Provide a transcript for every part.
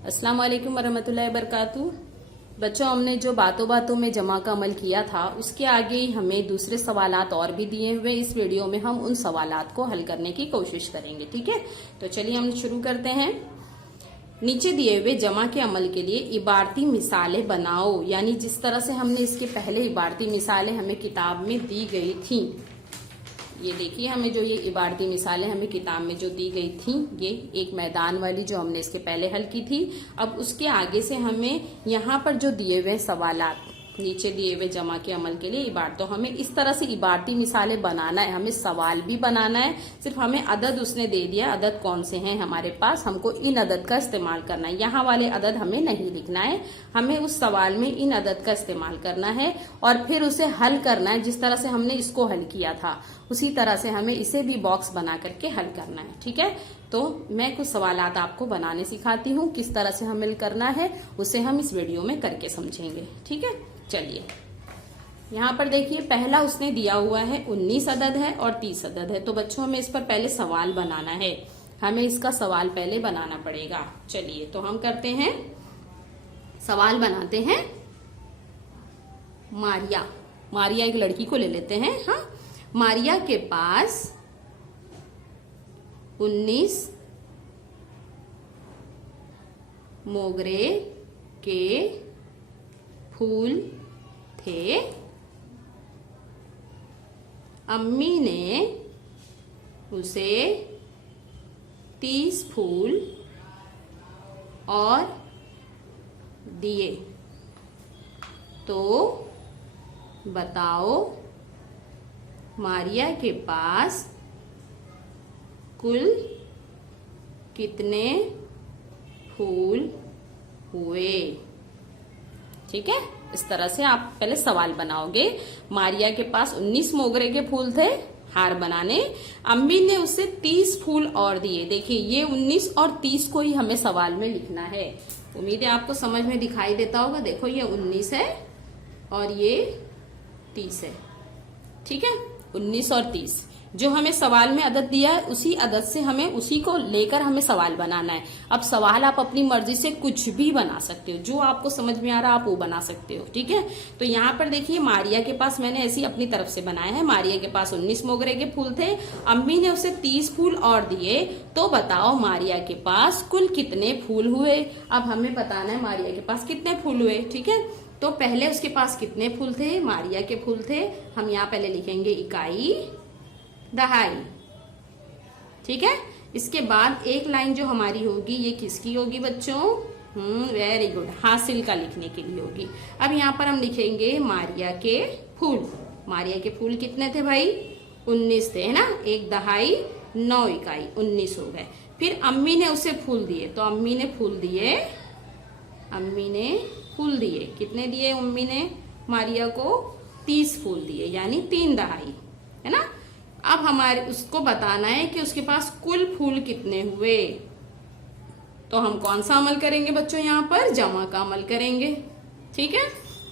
अस्सलाम वालेकुम वरहमतुल्लाहि वबरकातुहू। बच्चों, हमने जो बातों बातों में जमा का अमल किया था उसके आगे ही हमें दूसरे सवालात और भी दिए हुए। इस वीडियो में हम उन सवालात को हल करने की कोशिश करेंगे। ठीक है, तो चलिए हम शुरू करते हैं। नीचे दिए हुए जमा के अमल के लिए इबारती मिसालें बनाओ, यानी जिस तरह से हमने इसके पहले इबारती मिसालें हमें किताब में दी गई थी। ये देखिए, हमें जो ये इबारती मिसालें हमें किताब में जो दी गई थी, ये एक मैदान वाली जो हमने इसके पहले हल की थी। अब उसके आगे से हमें यहाँ पर जो दिए हुए सवालात, नीचे दिए हुए जमा के अमल के लिए इबारत, तो हमें इस तरह से इबारती मिसालें बनाना है। हमें सवाल भी बनाना है, सिर्फ हमें अदद उसने दे दिया, अदद कौन से हैं हमारे पास, हमको इन अदद का इस्तेमाल करना है। यहाँ वाले अदद हमें नहीं लिखना है, हमें उस सवाल में इन अदद का इस्तेमाल करना है और फिर उसे हल करना है। जिस तरह से हमने इसको हल किया था उसी तरह से हमें इसे भी बॉक्स बना करके हल करना है। ठीक है, तो मैं कुछ सवालात आपको बनाने सिखाती हूँ, किस तरह से हमें करना है उसे हम इस वीडियो में करके समझेंगे। ठीक है, चलिए यहाँ पर देखिए, पहला उसने दिया हुआ है 19 अदद है और 30 अदद है। तो बच्चों, हमें इस पर पहले सवाल बनाना है, हमें इसका सवाल पहले बनाना पड़ेगा। चलिए, तो हम करते हैं, सवाल बनाते हैं। मारिया एक लड़की को ले लेते हैं। हाँ, मारिया के पास 19 मोगरे के फूल थे। अम्मी ने उसे 30 फूल और दिए। तो बताओ, मारिया के पास कुल कितने फूल हुए। ठीक है, इस तरह से आप पहले सवाल बनाओगे। मारिया के पास 19 मोगरे के फूल थे हार बनाने, अम्मी ने उसे 30 फूल और दिए। देखिए, ये 19 और 30 को ही हमें सवाल में लिखना है। उम्मीद है आपको समझ में दिखाई देता होगा। देखो, ये 19 है और ये 30 है। ठीक है, 19 और 30 जो हमें सवाल में अदद दिया है, उसी अदद से हमें उसी को लेकर हमें सवाल बनाना है। अब सवाल आप अपनी मर्जी से कुछ भी बना सकते हो, जो आपको समझ में आ रहा आप वो बना सकते हो। ठीक है, तो यहाँ पर देखिए, मारिया के पास मैंने ऐसी अपनी तरफ से बनाया है। मारिया के पास 19 मोगरे के फूल थे, अम्मी ने उसे 30 फूल और दिए। तो बताओ, मारिया के पास कुल कितने फूल हुए। अब हमें बताना है मारिया के पास कितने फूल हुए। ठीक है, तो पहले उसके पास कितने फूल थे, मारिया के फूल थे। हम यहाँ पहले लिखेंगे इकाई, दहाई। ठीक है, इसके बाद एक लाइन जो हमारी होगी, ये किसकी होगी बच्चों? वेरी गुड, हासिल का लिखने के लिए होगी। अब यहाँ पर हम लिखेंगे मारिया के फूल। मारिया के फूल कितने थे भाई? 19 थे, है ना। एक दहाई 9 इकाई, 19 हो गए। फिर अम्मी ने उसे फूल दिए, तो अम्मी ने फूल दिए, कितने दिए अम्मी ने? मारिया को 30 फूल दिए, यानी 3 दहाई, है ना। अब हमारे उसको बताना है कि उसके पास कुल फूल कितने हुए। तो हम कौन सा अमल करेंगे बच्चों? यहाँ पर जमा का अमल करेंगे। ठीक है,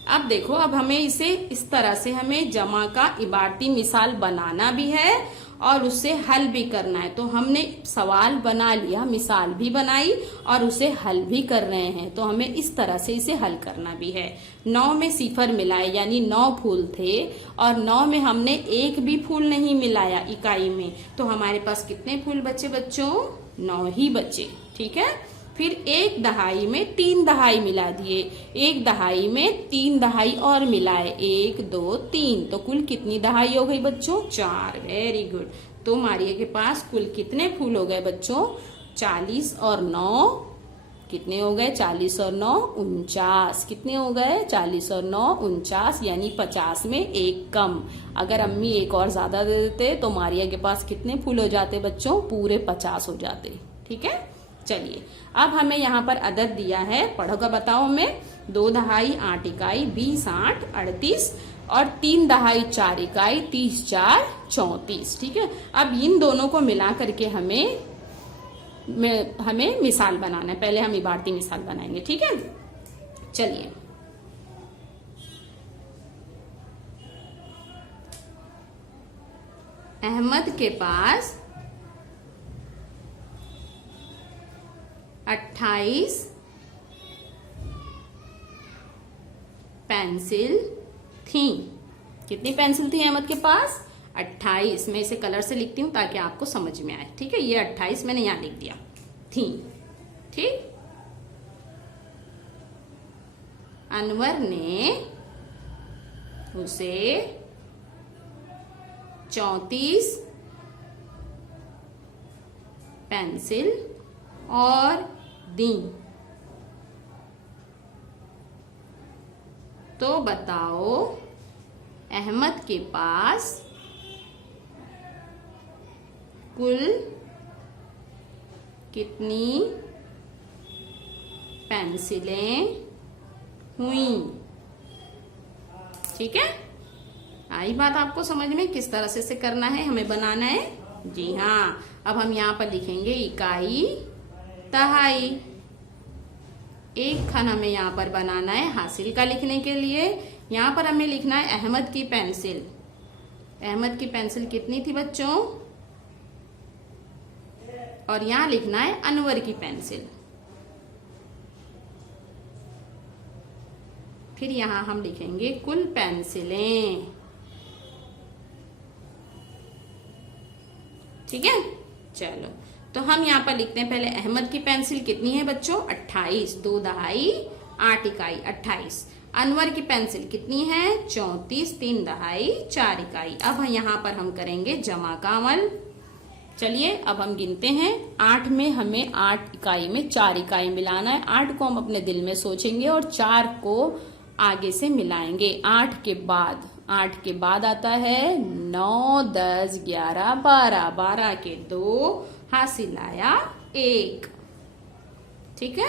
अब देखो, अब हमें इसे इस तरह से हमें जमा का इबारती मिसाल बनाना भी है और उसे हल भी करना है। तो हमने सवाल बना लिया, मिसाल भी बनाई और उसे हल भी कर रहे हैं। तो हमें इस तरह से इसे हल करना भी है। 9 में 0 मिलाए, यानी 9 फूल थे और 9 में हमने एक भी फूल नहीं मिलाया इकाई में। तो हमारे पास कितने फूल बचे बच्चों? 9 ही बचे। ठीक है, फिर एक दहाई में 3 दहाई मिला दिए, एक दहाई में 3 दहाई और मिलाए, 1 2 3, तो कुल कितनी दहाई हो गई बच्चों? 4। Very good. तो मारिया के पास कुल कितने फूल हो गए बच्चों? 40 और 9 कितने हो गए? 40 और 9 49। कितने हो गए? 40 और 9 49, यानी 50 में एक कम। अगर अम्मी एक और ज्यादा दे देते तो मारिया के पास कितने फूल हो जाते बच्चों? पूरे 50 हो जाते। ठीक है, चलिए, अब हमें यहाँ पर अदद दिया है, पढ़ोगा बताओ हमें। 2 दहाई 8 इकाई, 20 8 38 और 3 दहाई 4 इकाई, 30 4 34। ठीक है, अब इन दोनों को मिला करके हमें मिसाल बनाना है। पहले हम इबारती मिसाल बनाएंगे। ठीक है, चलिए, अहमद के पास 28 पेंसिल थी। कितनी पेंसिल थी अहमद के पास? 28। मैं इसे कलर से लिखती हूँ ताकि आपको समझ में आए। ठीक है, ये 28 मैंने यहां लिख दिया, थी। ठीक। अनवर ने उसे 34 पेंसिल और दी। तो बताओ अहमद के पास कुल कितनी पेंसिलें हुई? ठीक है, आई बात आपको समझ में? किस तरह से करना है, हमें बनाना है। जी हाँ, अब हम यहाँ पर लिखेंगे इकाई दहाई। एक खन हमें यहाँ पर बनाना है हासिल का लिखने के लिए। यहाँ पर हमें लिखना है अहमद की पेंसिल। अहमद की पेंसिल कितनी थी बच्चों? और यहाँ लिखना है अनवर की पेंसिल। फिर यहाँ हम लिखेंगे कुल पेंसिलें। ठीक है, चलो तो हम यहाँ पर लिखते हैं पहले अहमद की पेंसिल कितनी है बच्चों? 28। 2 दहाई 8 इकाई 28। अनवर की पेंसिल कितनी है? 34। 3 दहाई 4 इकाई। अब यहाँ पर हम करेंगे जमा का अमल। चलिए अब हम गिनते हैं। 8 में हमें 8 इकाई में 4 इकाई मिलाना है। 8 को हम अपने दिल में सोचेंगे और 4 को आगे से मिलाएंगे। 8 के बाद आता है 9, 10, 11, 12। 12 के 2 हासिल आया 1। ठीक है,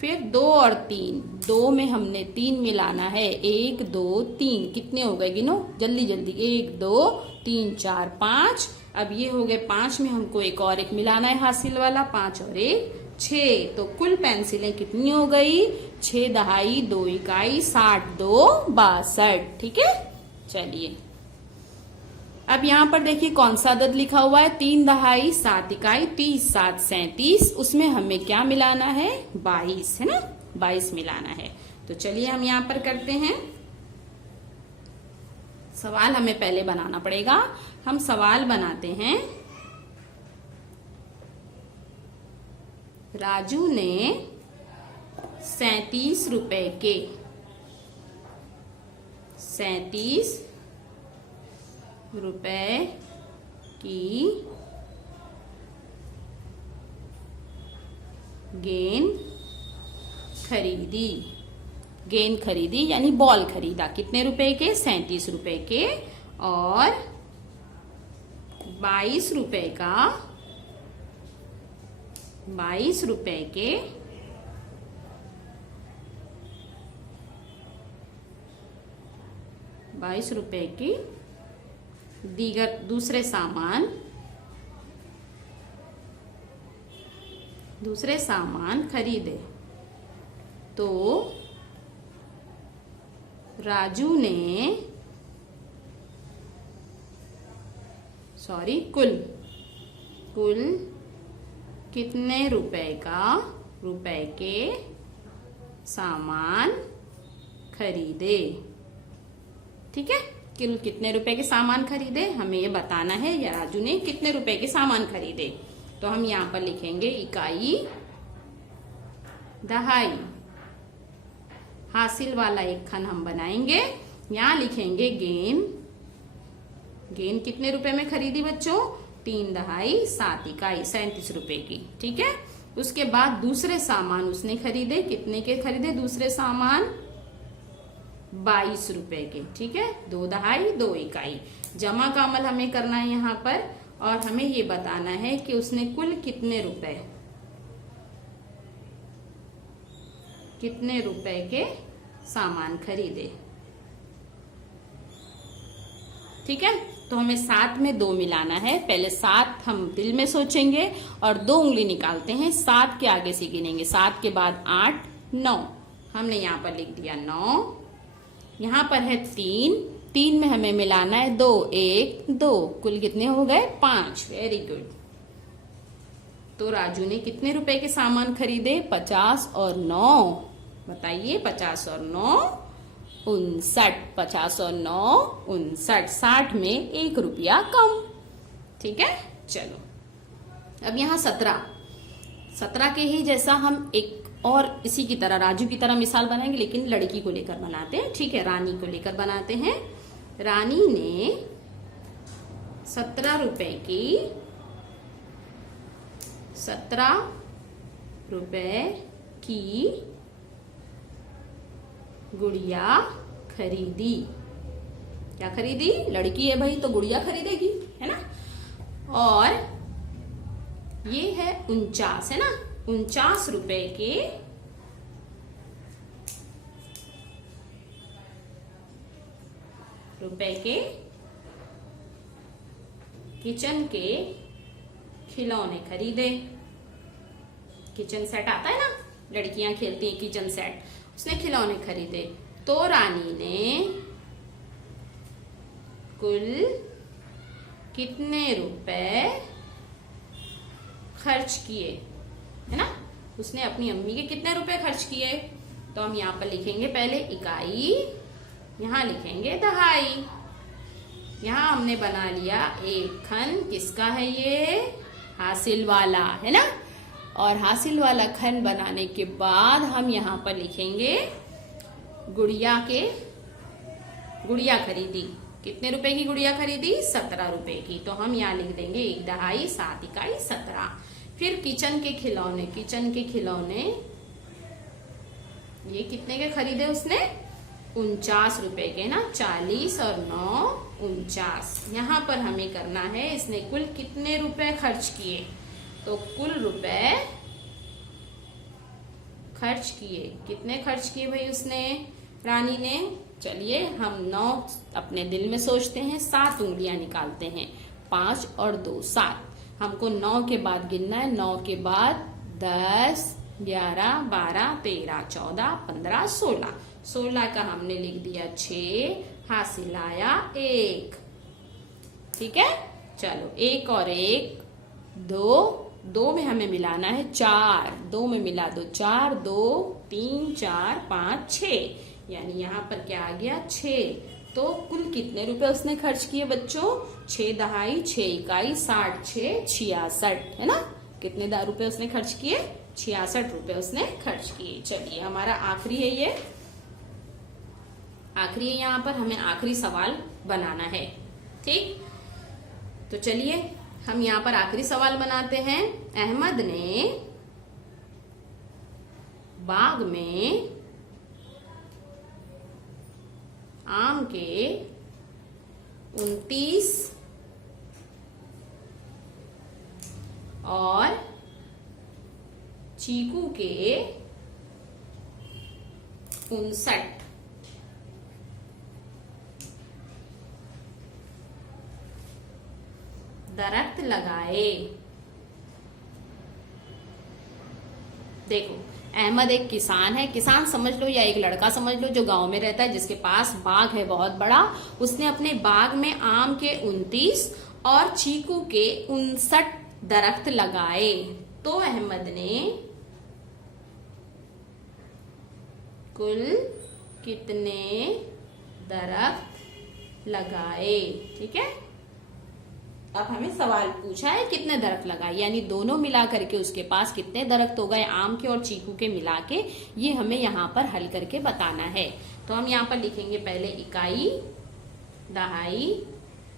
फिर 2 और 3। 2 में हमने 3 मिलाना है। 1, 2, 3 कितने हो गए? गिनो जल्दी जल्दी। 1, 2, 3, 4, 5। अब ये हो गए 5 में हमको एक और एक मिलाना है हासिल वाला। 5 और 1 6। तो कुल पेंसिलें कितनी हो गई? 6 दहाई 2 इकाई 60 2 62। ठीक है, चलिए अब यहाँ पर देखिए कौन सा अदद लिखा हुआ है? 3 दहाई 7 इकाई 30 7 37। उसमें हमें क्या मिलाना है? 22 है ना, 22 मिलाना है। तो चलिए हम यहाँ पर करते हैं सवाल। हमें पहले बनाना पड़ेगा। हम सवाल बनाते हैं। राजू ने 37 रुपए के 37 रुपए की गेंद खरीदी। गेंद खरीदी यानी बॉल खरीदा। कितने रुपए के? 37 रुपए के। और 22 रुपए का 22 रुपए के 22 रुपए की दीगर दूसरे सामान खरीदे। तो राजू ने कुल कितने रुपए के सामान खरीदे? ठीक है, कितने रुपए के सामान खरीदे हमें ये बताना है। या राजू ने कितने रुपए के सामान खरीदे? तो हम यहाँ पर लिखेंगे इकाई दहाई। हासिल वाला एक खन हम बनाएंगे। यहाँ लिखेंगे गेंद कितने रुपए में खरीदी बच्चों? 3 दहाई 7 इकाई 37 रुपए की। ठीक है, उसके बाद दूसरे सामान उसने खरीदे। कितने के खरीदे दूसरे सामान? 22 रुपए के। ठीक है, 2 दहाई 2 इकाई। जमा का अमल हमें करना है यहाँ पर। और हमें ये बताना है कि उसने कुल कितने रुपए के सामान खरीदे। ठीक है, तो हमें 7 में 2 मिलाना है। पहले 7 हम दिल में सोचेंगे और 2 उंगली निकालते हैं। 7 के आगे से गिनेंगे। 7 के बाद 8 9। हमने यहाँ पर लिख दिया 9। यहाँ पर है 3 में हमें मिलाना है 2 1 2। कुल कितने हो गए? 5। Very good. तो राजू ने कितने रुपए के सामान खरीदे? 50 और 9। बताइए 50 और 9 59, 50 और 9 59, 60 में 1 रुपया कम। ठीक है, चलो अब यहाँ 17 के ही जैसा हम एक और इसी की तरह राजू की तरह मिसाल बनाएंगे, लेकिन लड़की को लेकर बनाते हैं। ठीक है, रानी को लेकर बनाते हैं। रानी ने 17 रुपए की गुड़िया खरीदी। क्या खरीदी? लड़की है भाई तो गुड़िया खरीदेगी, है ना। और ये है 49, है ना, 49 रुपए के किचन के खिलौने खरीदे। किचन सेट आता है ना, लड़कियां खेलती हैं किचन सेट, उसने खिलौने खरीदे। तो रानी ने कुल कितने रुपए खर्च किए, है ना। उसने अपनी अम्मी के कितने रुपए खर्च किए, तो हम यहाँ पर लिखेंगे पहले इकाई, यहाँ लिखेंगे दहाई। यहाँ हमने बना लिया एक खन। किसका है ये? हासिल वाला, है ना। और हासिल वाला खन बनाने के बाद हम यहाँ पर लिखेंगे गुड़िया खरीदी। कितने रुपए की गुड़िया खरीदी? 17 रुपए की। तो हम यहाँ लिख देंगे 1 दहाई 7 इकाई 17। फिर किचन के खिलौने ये कितने के खरीदे उसने? 49 रुपए के ना, 40 और 9 49। यहाँ पर हमें करना है इसने कुल कितने रुपए खर्च किए, तो कुल रुपए खर्च किए। कितने खर्च किए भाई उसने, रानी ने? चलिए हम 9 अपने दिल में सोचते हैं, 7 उंगलियां निकालते हैं। 5 और 2 7। हमको 9 के बाद गिनना है। 9 के बाद 10 11 12 13 14 15 16। 16 का हमने लिख दिया 6, हासिल आया 1। ठीक है, चलो 1 और 1 2 में हमें मिलाना है 4। 2 में मिला दो 4, 2 3 4 5 6, यानी यहाँ पर क्या आ गया 6। तो कुल कितने रुपए उसने खर्च किए बच्चों? 6 दहाई 6 इकाई 60 6 66, है ना। कितने रुपए उसने खर्च किए? 66 रुपए उसने खर्च किए। चलिए हमारा आखिरी है, ये आखिरी है। यहाँ पर हमें आखिरी सवाल बनाना है। ठीक, तो चलिए हम यहाँ पर आखिरी सवाल बनाते हैं। अहमद ने बाग में आम के 29 और चीकू के 59 दरख्त लगाए। देखो, अहमद एक किसान है, किसान समझ लो या एक लड़का समझ लो जो गांव में रहता है, जिसके पास बाग है बहुत बड़ा। उसने अपने बाग में आम के 29 और चीकू के 59 दरख्त लगाए। तो अहमद ने कुल कितने दरख्त लगाए? ठीक है, अब हमें सवाल पूछा है कितने दरख्त लगाए, यानी दोनों मिला करके उसके पास कितने दरख्त हो गए आम के और चीकू के मिला के, ये हमें यहाँ पर हल करके बताना है। तो हम यहाँ पर लिखेंगे पहले इकाई दहाई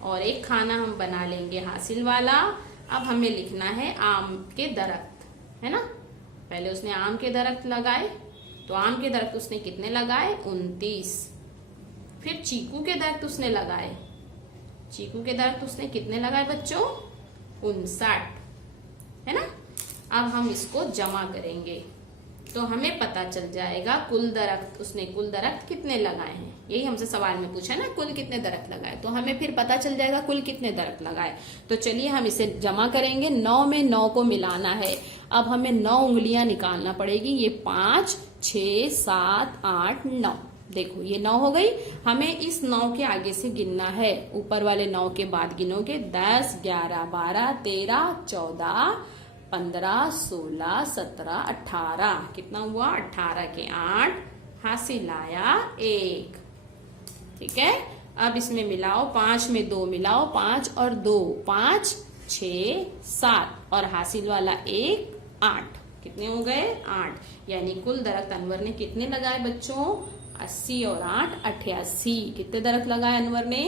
और एक खाना हम बना लेंगे हासिल वाला। अब हमें लिखना है आम के दरख्त, है ना। पहले उसने आम के दरख्त लगाए, तो आम के दरख्त उसने कितने लगाए? 29। फिर चीकू के दरख्त उसने लगाए, चीकू के दरख्त उसने कितने लगाए बच्चों? 59, है ना। अब हम इसको जमा करेंगे तो हमें पता चल जाएगा कुल दरख्त कितने लगाए हैं। यही हमसे सवाल में पूछा ना, कुल कितने दरख्त लगाए, तो हमें फिर पता चल जाएगा कुल कितने दरख्त लगाए। तो चलिए हम इसे जमा करेंगे। 9 में 9 को मिलाना है। अब हमें 9 उंगलियां निकालना पड़ेगी। ये 5 6 7 8 9, देखो ये 9 हो गई। हमें इस 9 के आगे से गिनना है, ऊपर वाले 9 के बाद गिनोगे 10 11 12 13 14 15 16 17 18। कितना हुआ? 18 के 8, हासिल आया 1। ठीक है। अब इसमें मिलाओ, 5 में 2 मिलाओ, 5 और 2 5 6 7 और हासिल वाला 1 8। कितने हो गए? 8। यानी कुल दरख्त अनवर ने कितने लगाए बच्चों? 80 और 8 88। कितने दरख्त लगाए अनवर ने?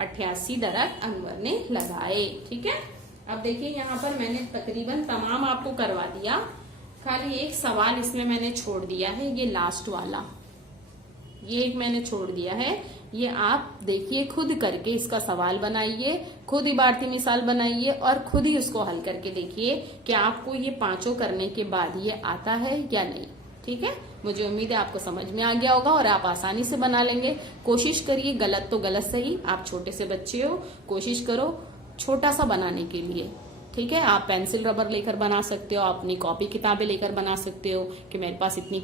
88 दरख्त अनवर ने लगाए। ठीक है। अब देखिए यहाँ पर मैंने तकरीबन तमाम आपको करवा दिया, खाली एक सवाल इसमें मैंने छोड़ दिया है, ये लास्ट वाला, ये एक मैंने छोड़ दिया है। ये आप देखिए, खुद करके इसका सवाल बनाइए, खुद इबारती मिसाल बनाइए और खुद ही उसको हल करके देखिए कि आपको ये पांचों करने के बाद ये आता है या नहीं। ठीक है। मुझे उम्मीद है आपको समझ में आ गया होगा और आप आसानी से बना लेंगे। कोशिश करिए, गलत तो गलत सही, आप छोटे से बच्चे हो, कोशिश करो छोटा सा बनाने के लिए। ठीक है। आप पेंसिल रबर लेकर बना सकते हो, अपनी कॉपी किताबें लेकर बना सकते हो कि मेरे पास इतनी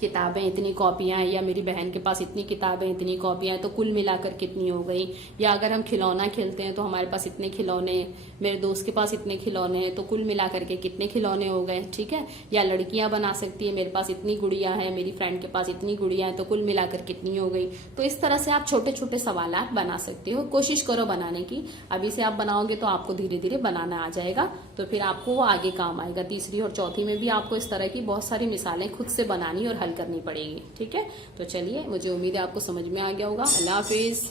किताबें इतनी कॉपियां हैं, या मेरी बहन के पास इतनी किताबें इतनी कॉपियां हैं, तो कुल मिलाकर कितनी हो गई। या अगर हम खिलौना खेलते हैं तो हमारे पास इतने खिलौने, मेरे दोस्त के पास इतने खिलौने हैं, तो कुल मिलाकर के कितने खिलौने हो गए। ठीक है। या लड़कियां बना सकती है, मेरे पास इतनी गुड़िया है, मेरी फ्रेंड के पास इतनी गुड़िया है, तो कुल मिलाकर कितनी हो गई। तो इस तरह से आप छोटे छोटे सवाल बना सकते हो। कोशिश करो बनाने की, अभी से आप बनाओगे तो आपको धीरे धीरे बनाना आ जाएगा, तो फिर आपको वो आगे काम आएगा। तीसरी और चौथी में भी आपको इस तरह की बहुत सारी मिसालें खुद से बनानी और हल करनी पड़ेगी। ठीक है। तो चलिए, मुझे उम्मीद है आपको समझ में आ गया होगा। अल्लाह हाफिज।